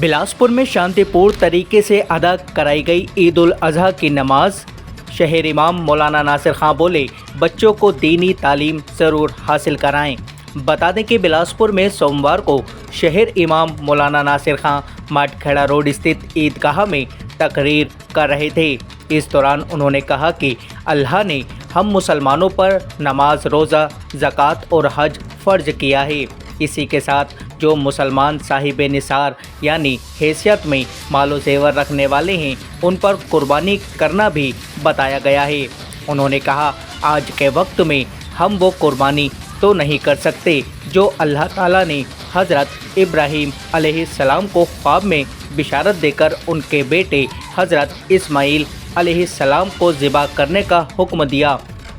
बिलासपुर में शांतिपूर्ण तरीके से अदा कराई गई ईद उल अजहा की नमाज। शहर इमाम मौलाना नासिर खां बोले, बच्चों को दीनी तालीम ज़रूर हासिल कराएं। बता दें कि बिलासपुर में सोमवार को शहर इमाम मौलाना नासिर खां माटखेड़ा रोड स्थित ईदगाह में तकरीर कर रहे थे। इस दौरान उन्होंने कहा कि अल्लाह ने हम मुसलमानों पर नमाज, रोज़ा, ज़कात और हज फ़र्ज किया है। इसी के साथ जो मुसलमान साहिब निसार यानी हैसियत में मालो ज़ेवर रखने वाले हैं, उन पर कुर्बानी करना भी बताया गया है। उन्होंने कहा, आज के वक्त में हम वो कुर्बानी तो नहीं कर सकते जो अल्लाह ताला ने हज़रत इब्राहीम अलैहिस्सलाम को ख्वाब में बिशारत देकर उनके बेटे हज़रत इस्माईल अलैहिस्सलाम को ज़िबा करने का हुक्म दिया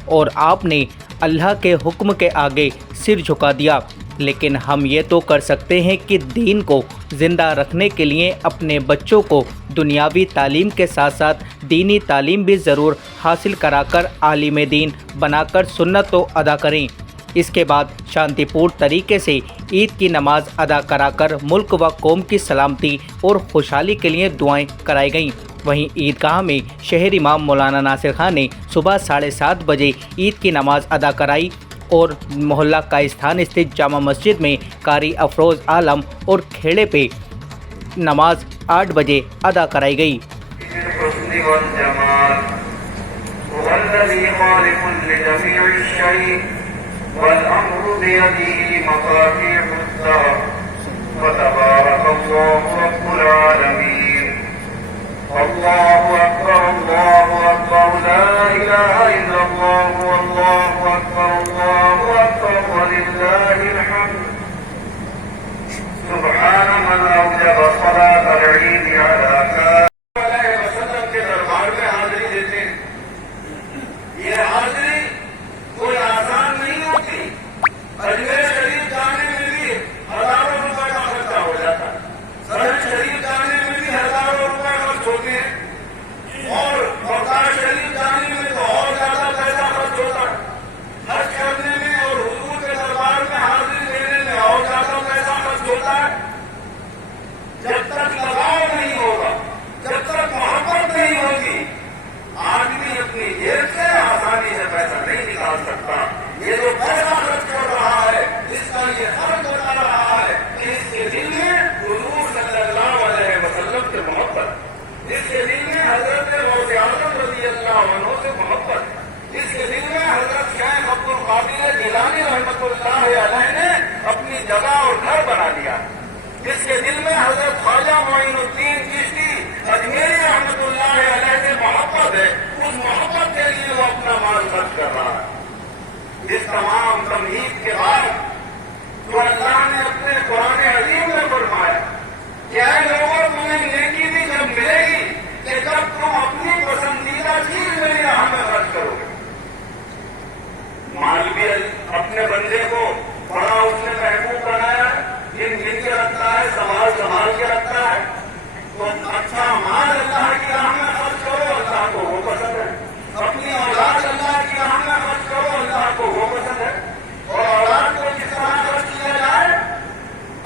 और आपने अल्लाह के हुक्म के आगे सिर झुका दिया। लेकिन हम ये तो कर सकते हैं कि दीन को ज़िंदा रखने के लिए अपने बच्चों को दुनियावी तालीम के साथ साथ दीनी तालीम भी ज़रूर हासिल कराकर आलिम दीन बनाकर सुन्नत तो अदा करें। इसके बाद शांतिपूर्ण तरीके से ईद की नमाज अदा कराकर मुल्क व कौम की सलामती और खुशहाली के लिए दुआएं कराई गईं। वहीं ईदगाह में शहर इमाम मौलाना नासिर खां ने सुबह 7:30 बजे ईद की नमाज अदा कराई और मोहल्ला का स्थान स्थित जामा मस्जिद में कारी अफरोज़ आलम और खेड़े पे नमाज 8 बजे अदा कराई गई। जब तक लगाव नहीं होगा, जब तक मोहब्बत नहीं होगी, आदमी अपनी जेब से आसानी से पैसा नहीं निकाल सकता। ये जो पैसा खर्च कर रहा है, इसका ये फर्क बता रहा है कि इसके दिल में हुजूर सल्लल्लाहु अलैहि वसल्लम से मोहब्बत, इसके दिल में हजरत गौसे आज़म रज़ियल्लाहु अन्हु से मोहब्बत, इसके दिल में हजरत शेख अब्दुल कादिर जिलानी रहमतुल्लाह अलैह ने अपनी जगह और घर बना दिया। इसके दिल में हजरत ख्वाजा मोइनुद्दीन चिश्ती अजमेरी रहमतुल्लाह अलैह से मोहब्बत है। उस मोहब्बत के लिए वो अपना माल खर्च कर रहा है। इस तमाम तमहीद के बाद जो अल्लाह ने अपने कुरान अजीम में फरमाया, क्या लोगों तुम्हें नेकी भी जब मिलेगी कि जब तुम अपनी पसंदीदा चीज मेरे राह में खर्च करोगे। माल भी अपने बंदे को बड़ा उसने महबूब बनाया है, गिन गिन के रखता है, संभाल संभाल के रखता है। तो अच्छा माल अल्लाह की राह में खर्च करो, अल्लाह को वो पसंद है। अपनी औलाद अल्लाह की राह में खर्च करो, अल्लाह को वो पसंद है। और औलाद को जिस तरह खर्च किया जाए,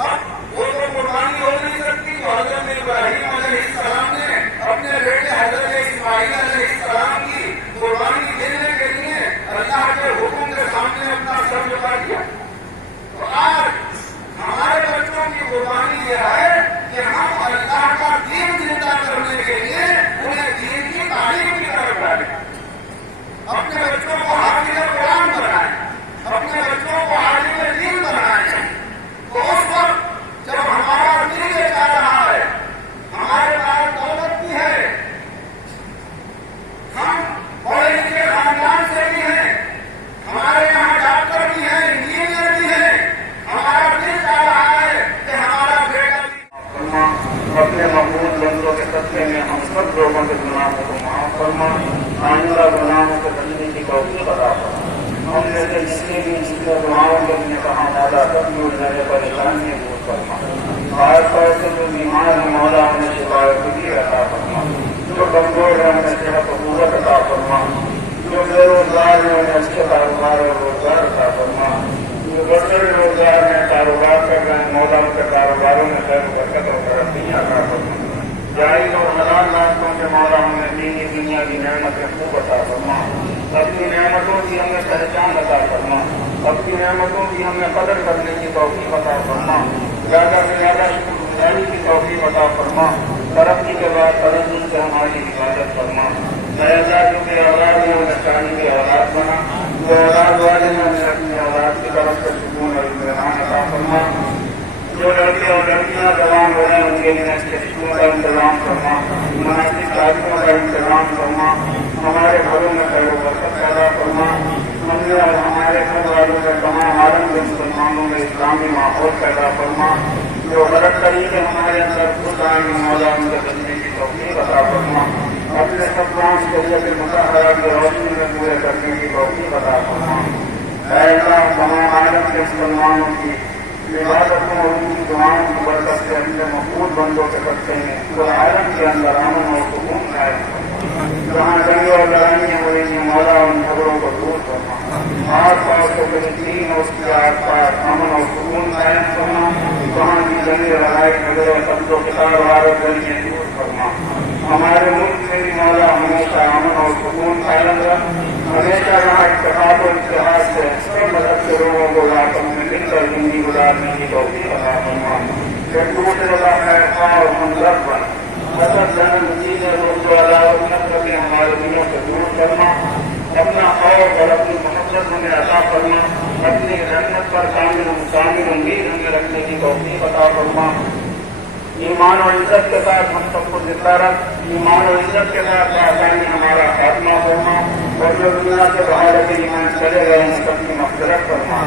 अब वो तो कुर्बानी हो नहीं सकती। तो हजरत इब्राहीम अलैहिस्सलाम ने अपने बेटे हजरत इस्माईल अलैहिस्सलाम की कुर्बानी देने के लिए अल्लाह के हुक्म के सामने अपना सर झुका दिया। तो आज हमारे बच्चों की कुर्बानी यह है कि हम अल्लाह का दीन जिंदा करने के लिए उन्हें दीन की तालीम की तरफ डालें, अपने बच्चों को हाफिज़ कुरान बनाएं, अपने बच्चों को आलिम दीन बनाएं। तो उस वक्त जब हमारा दिल ये चाह रहा है, हमारे पास दौलत भी है, हम बड़े लिखे खानदान से भी हैं, हमारे यहाँ डॉक्टर भी हैं, इंजीनियर भी हैं, हमारा दिल चाह रहा है कि हमारा बेटा अपने महबूब बंदों के सत्ते में हम सब लोगों के गुनाहों को माफ फरमा, आइंदा गुनाहों को बचने की तौफीक अता फरमा। हमने से जितने भी जितने दुआओं के लिए कहा, मौला सब लोग मेरे परेशानी दूर फरमा। खास तौर से जो बीमार है, मौला उन्हें शिफायत अता फरमा। जो कमजोर है, उन्हें सेहत और कुव्वत अता फरमा। जो बेरोजगार है, उन्हें अच्छे कारोबार और रोजगार अता फरमा। जो बड़े रोजगार में कारोबार कर रहे हैं, मौला उनके कारोबारों में खैर बरकत और तरक्की جائز اور حلال راستوں سے مولا ہمیں دینی دنیا کی نعمتیں خوب عطا فرما، اپنی نعمتوں کی ہمیں پہچان عطا فرما، اپنی نعمتوں کی ہمیں قدر کرنے کی توفیق عطا فرما، زیادہ سے زیادہ شکر گزاری کی توفیق عطا فرما، ترقی کے بعد ترقی سے ہماری حفاظت فرما۔ اے اللہ جو کہ اولاد میں ہمیں شانی کی اولاد بنا، جو اولاد والے ہیں ہمیں اپنی اولاد کی طرف سے سکون اور اطمینان عطا فرما، جو لڑکے اور لڑکیاں جوان ہو رہے ہیں ان کے لیے اچھے اسکولوں کا انتظام کرنا، مناسب شادیوں کا انتظام کرنا، ہمارے گھروں میں خیر و برکت پیدا کرنا، ہمیں اور ہمارے گھر والوں میں تمام عالم کے مسلمانوں میں اسلامی ماحول پیدا کرنا، جو غلط طریقے ہمارے اندر خود آئیں گے مولا ان کے بچنے کی توفیق عطا فرما، اپنے سب کام شریعت مطالعہ کی روشنی میں پورے کرنے کی توفیق عطا فرما۔ اے اللہ تمام عالم کے مسلمانوں کی عبادتوں اور ان کی دعاؤں کی برکت سے اپنے محفوظ بندوں کے کرتے ہیں وہ عالم کے اندر امن اور سکون قائم کرنا، جہاں جنگ اور لڑائیاں ہو رہی ہیں مولا ان جھگڑوں کو دور کرنا، آس پاس کے فلسطین اور اس کے آس پاس امن اور سکون قائم کرنا، جہاں کی جنگ لڑائی جھگڑے قبض و قتال وارد گلیاں دور کرنا، ہمارے ملک میں بھی مولا ہمیشہ امن اور سکون قائم رہا، ہمیشہ یہاں اتفاق و اتحاد سے سب مذہب کے لوگوں کو آپس میں مل کر زندگی گزارنے کی توفیق عطا فرما، ایک دوسرے کا خیر خواہ اور ہمدرد بن، حسد جنگ چیزیں دوستوں عداوت نفرتیں ہمارے دلوں سے دور کرنا، اپنا خوف اور اپنی محبت ہمیں عطا فرما، اپنی رحمت پر کامل امید ہمیں رکھنے کی توفیق عطا فرما، ایمان اور عزت کے ساتھ ہم سب کو زندہ رکھ، ایمان اور عزت کے ساتھ آسانی ہمارا خاتمہ فرما، اور جو دنیا سے باہر کے ایمان چلے گئے ان سب کی مغفرت فرما۔